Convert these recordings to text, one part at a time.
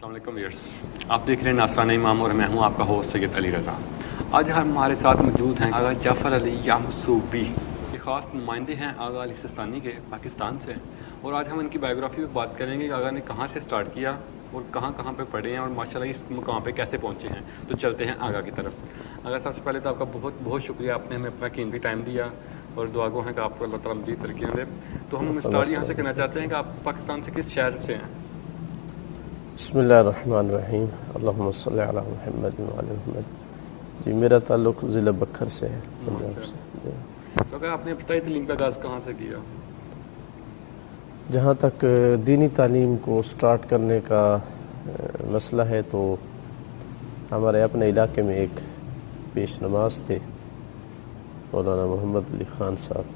السلام علیکم ویئرس، آپ دیکھ رہے ہیں ناصرانہ امام اور میں ہوں آپ کا ہوسٹ سید علی رضا۔ آج ہمارے ساتھ موجود ہیں آغا جعفر علی یامسوبی، یہ خاص نمائندے ہیں آغا علی سستانی کے پاکستان سے، اور آج ہم ان کی بایوگرافی پہ بات کریں گے کہ آغا نے کہاں سے سٹارٹ کیا اور کہاں کہاں پہ پڑھے ہیں اور ماشاءاللہ اس مقام پہ کیسے پہنچے ہیں۔ تو چلتے ہیں آغا کی طرف۔ آغا سب سے پہلے تو آپ کا بہت بہت شکریہ، آپ نے ہمیں اپنا قیمتی ٹائم دیا اور دعا گو ہیں کہ آپ کو اللہ تعالیٰ مزید ترقیاں دے۔ تو ہم اسٹارٹ یہاں سے کرنا چاہتے ہیں کہ آپ پاکستان سے کس شہر سے ہیں؟ بسم اللہ الرحمن الرحیم، اللہم صلی علی محمد وعلی محمد۔ جی میرا تعلق ضلع بکھر سے ہے، پنجاب سے۔ جی تو اگر آپ نے ابتدائی تعلیم کا آغاز کہاں سے کیا؟ جہاں تک دینی تعلیم کو سٹارٹ کرنے کا مسئلہ ہے تو ہمارے اپنے علاقے میں ایک پیش نماز تھے مولانا محمد علی خان صاحب،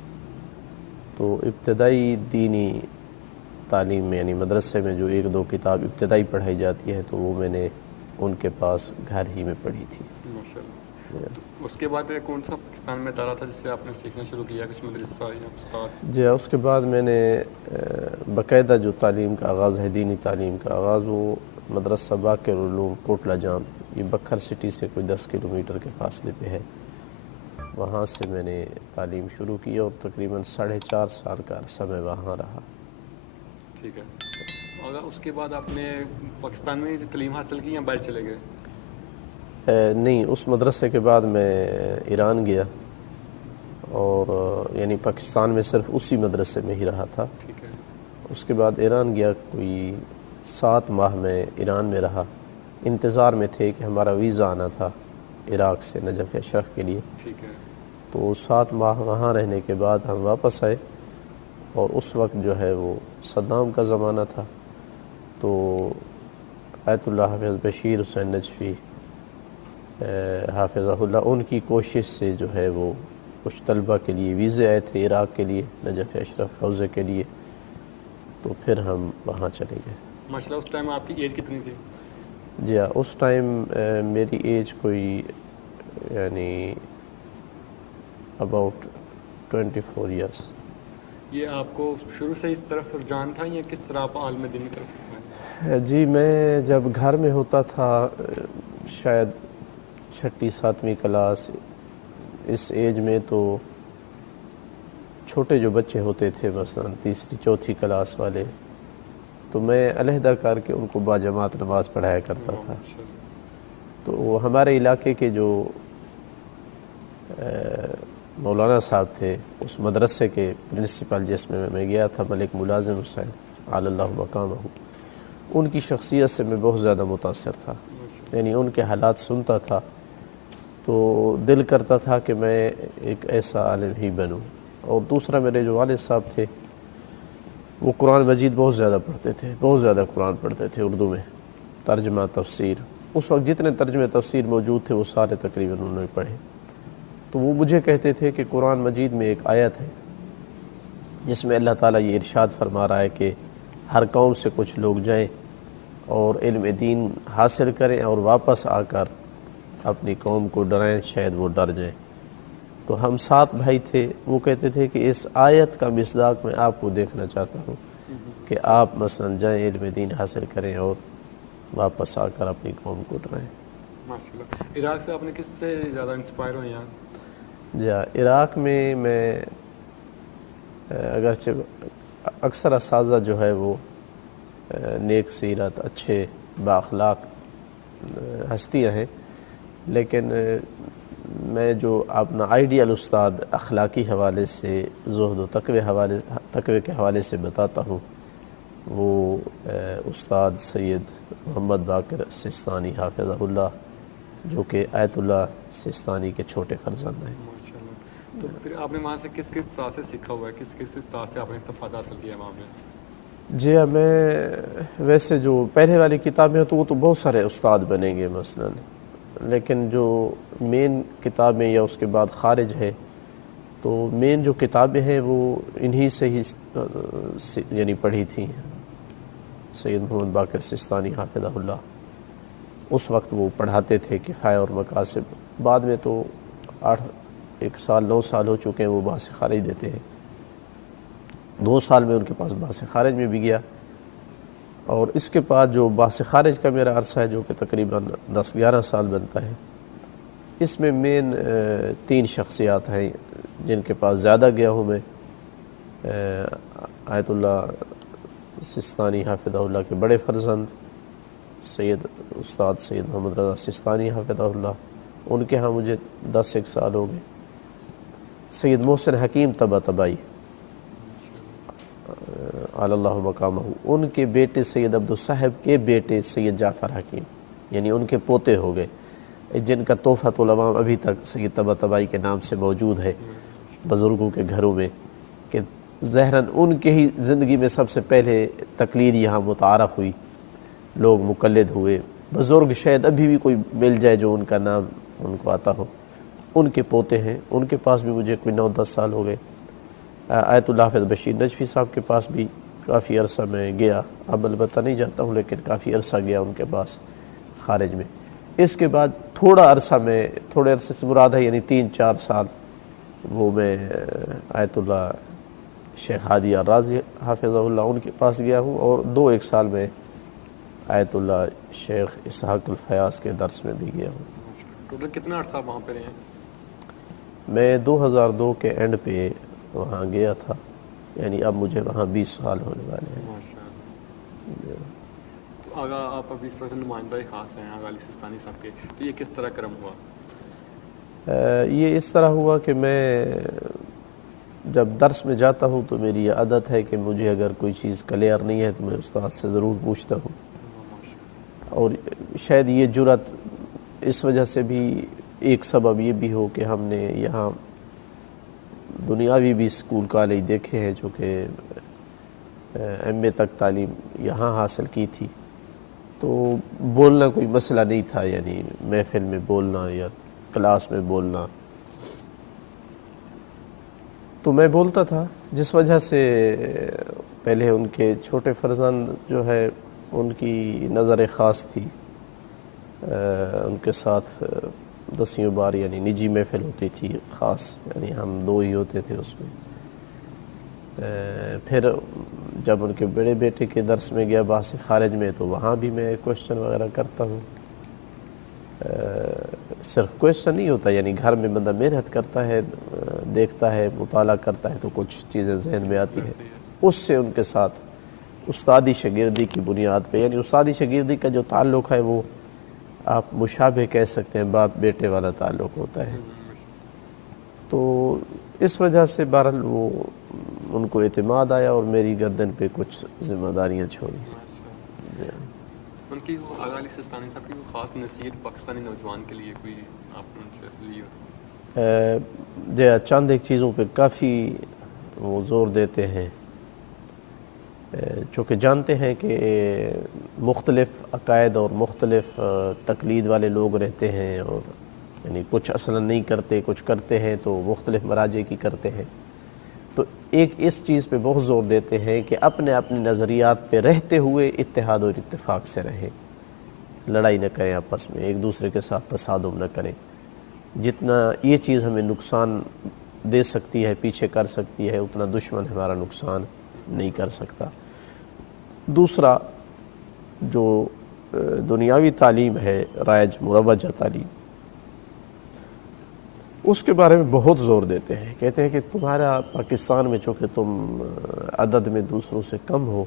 تو ابتدائی دینی تعلیم میں یعنی مدرسے میں جو ایک دو کتاب ابتدائی پڑھائی جاتی ہے تو وہ میں نے ان کے پاس گھر ہی میں پڑھی تھی۔ ماشاءاللہ۔ تو اس کے بعد کون سا پاکستان میں ادارہ تھا جس سے آپ نے سیکھنا شروع کیا، کچھ مدرسہ یا استاد؟ جی اس کے بعد میں نے باقاعدہ جو تعلیم کا آغاز ہے، دینی تعلیم کا آغاز، وہ مدرسہ باقر العلوم کوٹلہ جام، یہ بکھر سٹی سے کوئی 10 کلومیٹر کے فاصلے پہ ہے، وہاں سے میں نے تعلیم شروع کی اور تقریباً 4.5 سال کا عرصہ میں وہاں رہا۔ ٹھیک ہے۔ اور اس کے بعد آپ نے پاکستان میں تعلیم حاصل کی یا باہر چلے گئے؟ نہیں، اس مدرسے کے بعد میں ایران گیا اور یعنی پاکستان میں صرف اسی مدرسے میں ہی رہا تھا۔ ٹھیک ہے۔ اس کے بعد ایران گیا، کوئی 7 ماہ میں ایران میں رہا، انتظار میں تھے کہ ہمارا ویزا آنا تھا عراق سے نجف اشرف کے لیے۔ ٹھیک ہے۔ تو 7 ماہ وہاں رہنے کے بعد ہم واپس آئے، اور اس وقت جو ہے وہ صدام کا زمانہ تھا، تو آیت اللہ حافظ بشیر حسین نجفی حافظہ اللہ، ان کی کوشش سے جو ہے وہ کچھ طلبہ کے لیے ویزے آئے تھے عراق کے لیے، نجف اشرف حوزے کے لیے، تو پھر ہم وہاں چلے گئے۔ ماشاءاللہ۔ اس ٹائم آپ کی ایج کتنی تھی؟ جی ہاں، اس ٹائم میری ایج کوئی یعنی اباؤٹ 24 ایئرس۔ یہ آپ کو شروع سے اس طرف رجحان تھا یا کس طرح آپ عالم دین کی طرف آئے؟ جی میں جب گھر میں ہوتا تھا، شاید 6 7ویں کلاس، اس ایج میں تو چھوٹے جو بچے ہوتے تھے مثلا 3 4 کلاس والے، تو میں علیحدہ کر کے ان کو باجماعت نماز پڑھایا کرتا تھا۔ تو وہ ہمارے علاقے کے جو مولانا صاحب تھے، اس مدرسے کے پرنسپل جس میں گیا تھا، ملک ملازم حسین علی اللہ مقامہ، ان کی شخصیت سے میں بہت زیادہ متاثر تھا، یعنی ان کے حالات سنتا تھا تو دل کرتا تھا کہ میں ایک ایسا عالم ہی بنوں۔ اور دوسرا میرے جو والد صاحب تھے وہ قرآن مجید بہت زیادہ پڑھتے تھے، بہت زیادہ قرآن پڑھتے تھے اردو میں، ترجمہ تفسیر، اس وقت جتنے ترجمے تفسیر موجود تھے وہ سارے تقریباً انہوں نے پڑھے۔ تو وہ مجھے کہتے تھے کہ قرآن مجید میں ایک آیت ہے جس میں اللہ تعالیٰ یہ ارشاد فرما رہا ہے کہ ہر قوم سے کچھ لوگ جائیں اور علم دین حاصل کریں اور واپس آ کر اپنی قوم کو ڈرائیں، شاید وہ ڈر جائیں۔ تو ہم 7 بھائی تھے، وہ کہتے تھے کہ اس آیت کا مصداق میں آپ کو دیکھنا چاہتا ہوں کہ آپ مثلا جائیں، علم دین حاصل کریں اور واپس آ کر اپنی قوم کو ڈرائیں۔ ماشاءاللہ۔ عراق سے آپ نے کس سے زیادہ انسپائر ہوئے یہاں؟ جی عراق میں اگرچہ اکثر اساتذہ جو ہے وہ نیک سیرت، اچھے بااخلاق ہستیاں ہیں، لیکن میں جو اپنا آئیڈیل استاد اخلاقی حوالے سے، زہد و تقوی کے حوالے سے بتاتا ہوں، وہ استاد سید محمد باقر سستانی حافظہ اللہ، جو کہ آیت اللہ سستانی کے چھوٹے فرزند ہیں۔ ماشاءاللہ۔ تو پھر آپ نے وہاں سے کس کس استاد سے سیکھا ہوا ہے، کس کس استاد سے آپ نے استفادہ حاصل کیا وہاں پہ؟ جی میں ویسے جو پہلے والی کتابیں ہیں تو وہ تو بہت سارے استاد بنیں گے مثلا، لیکن جو مین کتابیں یا اس کے بعد خارج ہے، تو مین جو کتابیں ہیں وہ انہی سے ہی یعنی پڑھی تھیں۔ سید محمد باقر سستانی حافظہ اللہ اس وقت وہ پڑھاتے تھے کفایہ اور مقاصد، بعد میں تو 1 سال 9 سال ہو چکے ہیں وہ باعث خارج دیتے ہیں، 2 سال میں ان کے پاس باعث خارج میں بھی گیا، اور اس کے بعد جو باس خارج کا میرا عرصہ ہے جو کہ تقریباً 10-11 سال بنتا ہے، اس میں مین 3 شخصیات ہیں جن کے پاس زیادہ گیا ہوں میں۔ آیت اللہ سستانی حافظہ اللہ کے بڑے فرزند استاد سید محمد رضا سستانی حافظہ اللہ، ان کے ہاں مجھے 10-1 سال ہو گئے۔ سید محسن حکیم طباطبائی علی اللہ مقامہ، ان کے بیٹے سید عبدالصاحب کے بیٹے سید جعفر حکیم، یعنی ان کے پوتے ہو گئے، جن کا تحفۃ العوام ابھی تک سید طباطبائی کے نام سے موجود ہے بزرگوں کے گھروں میں، کہ ظاہراً ان کے ہی زندگی میں سب سے پہلے تقلید یہاں متعارف ہوئی، لوگ مقلد ہوئے۔ بزرگ شاید ابھی بھی کوئی مل جائے جو ان کا نام ان کو آتا ہو، ان کے پوتے ہیں، ان کے پاس بھی مجھے کوئی 9-10 سال ہو گئے۔ آیت اللہ حافظ بشیر نجفی صاحب کے پاس بھی کافی عرصہ میں گیا، اب البتہ نہیں جاتا ہوں لیکن کافی عرصہ گیا ان کے پاس خارج میں۔ اس کے بعد تھوڑے عرصے سے مراد ہے یعنی 3-4 سال وہ میں آیت اللہ شیخ ہادی الرازی حافظہ اللہ ان کے پاس گیا ہوں، اور 2-1 سال میں آیت اللہ شیخ اسحاق الفیاض کے درس میں بھی گیا ہوں۔ ٹوٹل کتنا عرصہ وہاں پہ رہے ہیں؟ میں 2002 کے اینڈ پہ وہاں گیا تھا، یعنی اب مجھے وہاں 20 سال ہونے والے ہیں۔ تو آگا آپ ابھی اس وقت نمائندہ خاص ہیں آغا علی سستانی صاحب کے، تو یہ کس طرح کرم ہوا؟ یہ اس طرح ہوا کہ میں جب درس میں جاتا ہوں تو میری یہ عادت ہے کہ مجھے اگر کوئی چیز کلیئر نہیں ہے تو میں استاد سے ضرور پوچھتا ہوں، اور شاید یہ جرأت اس وجہ سے بھی ایک سبب یہ بھی ہو کہ ہم نے یہاں دنیاوی بھی اسکول کالج دیکھے ہیں، جو کہ ایم اے تک تعلیم یہاں حاصل کی تھی، تو بولنا کوئی مسئلہ نہیں تھا، یعنی محفل میں بولنا یا کلاس میں بولنا، تو میں بولتا تھا، جس وجہ سے پہلے ان کے چھوٹے فرزند جو ہے ان کی نظر خاص تھی، ان کے ساتھ 10 بار یعنی نجی محفل ہوتی تھی خاص، یعنی ہم 2 ہی ہوتے تھے اس میں۔ پھر جب ان کے بڑے بیٹے کے درس میں گیا باس خارج میں، تو وہاں بھی میں کویسچن وغیرہ کرتا ہوں۔ صرف کویسچن نہیں ہوتا، یعنی گھر میں بندہ محنت کرتا ہے، دیکھتا ہے، مطالعہ کرتا ہے تو کچھ چیزیں ذہن میں آتی ہیں، اس سے ان کے ساتھ استادی شاگردی کی بنیاد پہ، یعنی استادی شاگردی کا جو تعلق ہے وہ آپ مشابہ کہہ سکتے ہیں، باپ بیٹے والا تعلق ہوتا ہے۔ تو اس وجہ سے بہرحال وہ ان کو اعتماد آیا اور میری گردن پہ کچھ ذمہ داریاں چھوڑی۔ ان کی آغا علی سستانی صاحب کی خاص نصیحت پاکستانی نوجوان کے لیے کوئی آپ نے لی ہو؟ چند ایک چیزوں پہ کافی وہ زور دیتے ہیں، چونکہ جانتے ہیں کہ مختلف عقائد اور مختلف تقلید والے لوگ رہتے ہیں، اور یعنی کچھ اصلا نہیں کرتے، کچھ کرتے ہیں تو مختلف مراجع کی کرتے ہیں، تو ایک اس چیز پہ بہت زور دیتے ہیں کہ اپنے نظریات پہ رہتے ہوئے اتحاد اور اتفاق سے رہیں، لڑائی نہ کریں آپس میں، ایک دوسرے کے ساتھ تصادم نہ کریں۔ جتنا یہ چیز ہمیں نقصان دے سکتی ہے، پیچھے کر سکتی ہے، اتنا دشمن ہمارا نقصان نہیں کر سکتا۔ دوسرا جو دنیاوی تعلیم ہے، رائج مروجہ تعلیم، اس کے بارے میں بہت زور دیتے ہیں، کہتے ہیں کہ تمہارا پاکستان میں چونکہ تم عدد میں دوسروں سے کم ہو،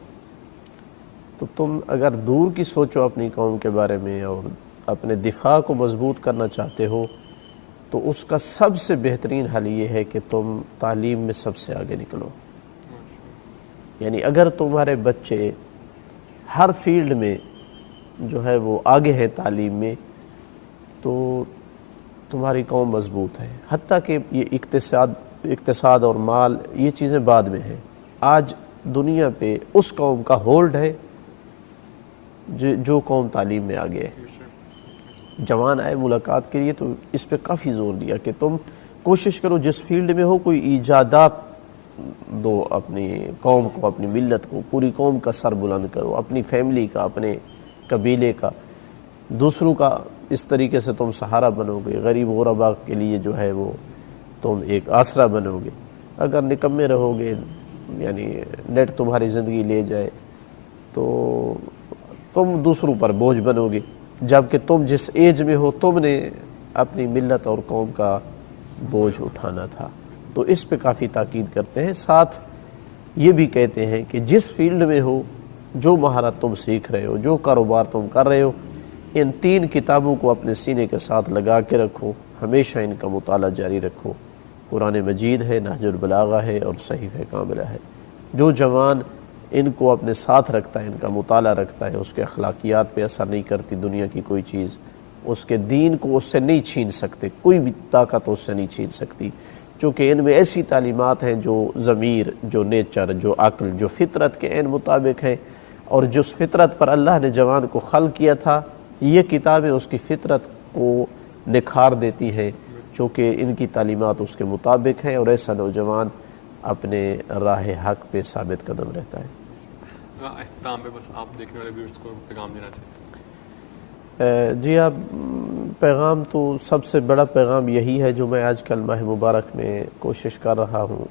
تو تم اگر دور کی سوچو اپنی قوم کے بارے میں اور اپنے دفاع کو مضبوط کرنا چاہتے ہو، تو اس کا سب سے بہترین حل یہ ہے کہ تم تعلیم میں سب سے آگے نکلو۔ یعنی اگر تمہارے بچے ہر فیلڈ میں جو ہے وہ آگے ہیں تعلیم میں، تو تمہاری قوم مضبوط ہے۔ حتیٰ کہ یہ اقتصاد اور مال یہ چیزیں بعد میں ہیں، آج دنیا پہ اس قوم کا ہولڈ ہے جو قوم تعلیم میں آگے ہے۔ جوان آئے ملاقات کے لیے تو اس پہ کافی زور دیا کہ تم کوشش کرو جس فیلڈ میں ہو کوئی ایجادات دو اپنی قوم کو، اپنی ملت کو، پوری قوم کا سر بلند کرو، اپنی فیملی کا، اپنے قبیلے کا، دوسروں کا، اس طریقے سے تم سہارا بنو گے، غریب غربا کے لیے جو ہے وہ تم ایک آسرا بنو گے۔ اگر نکمے رہو گے، یعنی نیٹ تمہاری زندگی لے جائے، تو تم دوسروں پر بوجھ بنو گے، جبکہ تم جس ایج میں ہو تم نے اپنی ملت اور قوم کا بوجھ اٹھانا تھا۔ تو اس پہ کافی تاکید کرتے ہیں، ساتھ یہ بھی کہتے ہیں کہ جس فیلڈ میں ہو، جو مہارت تم سیکھ رہے ہو، جو کاروبار تم کر رہے ہو، ان 3 کتابوں کو اپنے سینے کے ساتھ لگا کے رکھو، ہمیشہ ان کا مطالعہ جاری رکھو۔ قرآن مجید ہے، نہج البلاغہ ہے، اور صحیفہ کاملہ ہے۔ جو جوان ان کو اپنے ساتھ رکھتا ہے، ان کا مطالعہ رکھتا ہے، اس کے اخلاقیات پہ اثر نہیں کرتی دنیا کی کوئی چیز، اس کے دین کو اس سے نہیں چھین سکتے، کوئی بھی طاقت اس سے نہیں چھین سکتی، چونکہ ان میں ایسی تعلیمات ہیں جو ضمیر، جو نیچر، جو عقل، جو فطرت کے عین مطابق ہیں، اور جس فطرت پر اللہ نے جوان کو خلق کیا تھا، یہ کتابیں اس کی فطرت کو نکھار دیتی ہیں، چونکہ ان کی تعلیمات اس کے مطابق ہیں، اور ایسا نوجوان اپنے راہ حق پہ ثابت قدم رہتا ہے۔ اختتام پہ بس آپ دیکھنے والے ویورز کو پیغام دینا چاہتے ہیں؟ جی آپ، پیغام تو سب سے بڑا پیغام یہی ہے جو میں آج کل ماہ مبارک میں کوشش کر رہا ہوں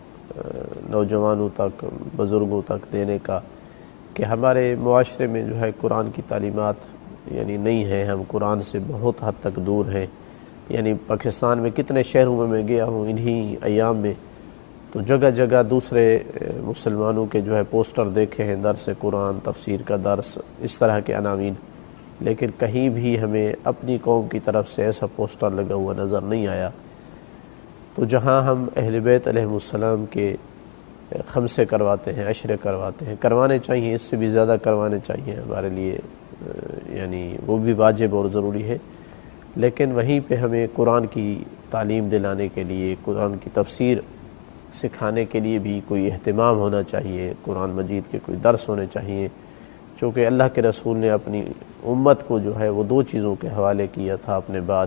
نوجوانوں تک، بزرگوں تک دینے کا، کہ ہمارے معاشرے میں جو ہے قرآن کی تعلیمات یعنی نہیں ہیں، ہم قرآن سے بہت حد تک دور ہیں۔ یعنی پاکستان میں کتنے شہروں میں گیا ہوں انہی ایام میں، تو جگہ جگہ دوسرے مسلمانوں کے جو ہے پوسٹر دیکھے ہیں، درس قرآن، تفسیر کا درس، اس طرح کے عناوین، لیکن کہیں بھی ہمیں اپنی قوم کی طرف سے ایسا پوسٹر لگا ہوا نظر نہیں آیا۔ تو جہاں ہم اہل بیت علیہ السلام کے خمسے کرواتے ہیں، عشرے کرواتے ہیں، کروانے چاہیے، اس سے بھی زیادہ کروانے چاہیے ہمارے لیے، یعنی وہ بھی واجب اور ضروری ہے، لیکن وہیں پہ ہمیں قرآن کی تعلیم دلانے کے لیے، قرآن کی تفسیر سکھانے کے لیے بھی کوئی اہتمام ہونا چاہیے، قرآن مجید کے کوئی درس ہونے چاہیے، چونکہ اللہ کے رسول نے اپنی امت کو جو ہے وہ 2 چیزوں کے حوالے کیا تھا اپنے بعد،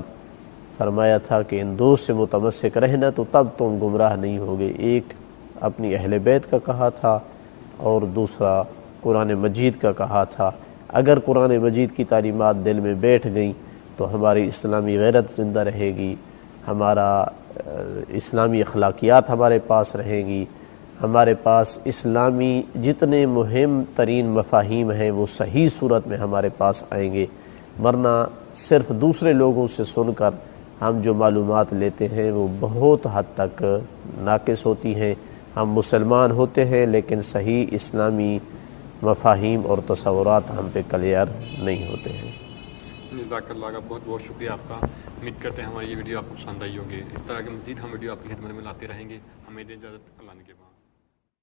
فرمایا تھا کہ ان 2 سے متمسک رہنا تو تب تم گمراہ نہیں ہوگے، ایک اپنی اہل بیت کا کہا تھا، اور دوسرا قرآن مجید کا کہا تھا۔ اگر قرآن مجید کی تعلیمات دل میں بیٹھ گئیں تو ہماری اسلامی غیرت زندہ رہے گی، ہمارا اسلامی اخلاقیات ہمارے پاس رہیں گی، ہمارے پاس اسلامی جتنے مہم ترین مفاہیم ہیں وہ صحیح صورت میں ہمارے پاس آئیں گے، ورنہ صرف دوسرے لوگوں سے سن کر ہم جو معلومات لیتے ہیں وہ بہت حد تک ناقص ہوتی ہیں۔ ہم مسلمان ہوتے ہیں لیکن صحیح اسلامی مفاہیم اور تصورات ہم پہ کلیئر نہیں ہوتے ہیں۔ جزاک اللہ کا بہت بہت شکریہ آپ کا۔ امید کرتے ہیں ہماری یہ ویڈیو آپ کو پسند آئی ہوگی۔ اس طرح کے مزید ہم ویڈیو آپ کی خدمت میں لاتے رہیں گے۔ ہمیں دیں اجازت، اللہ نے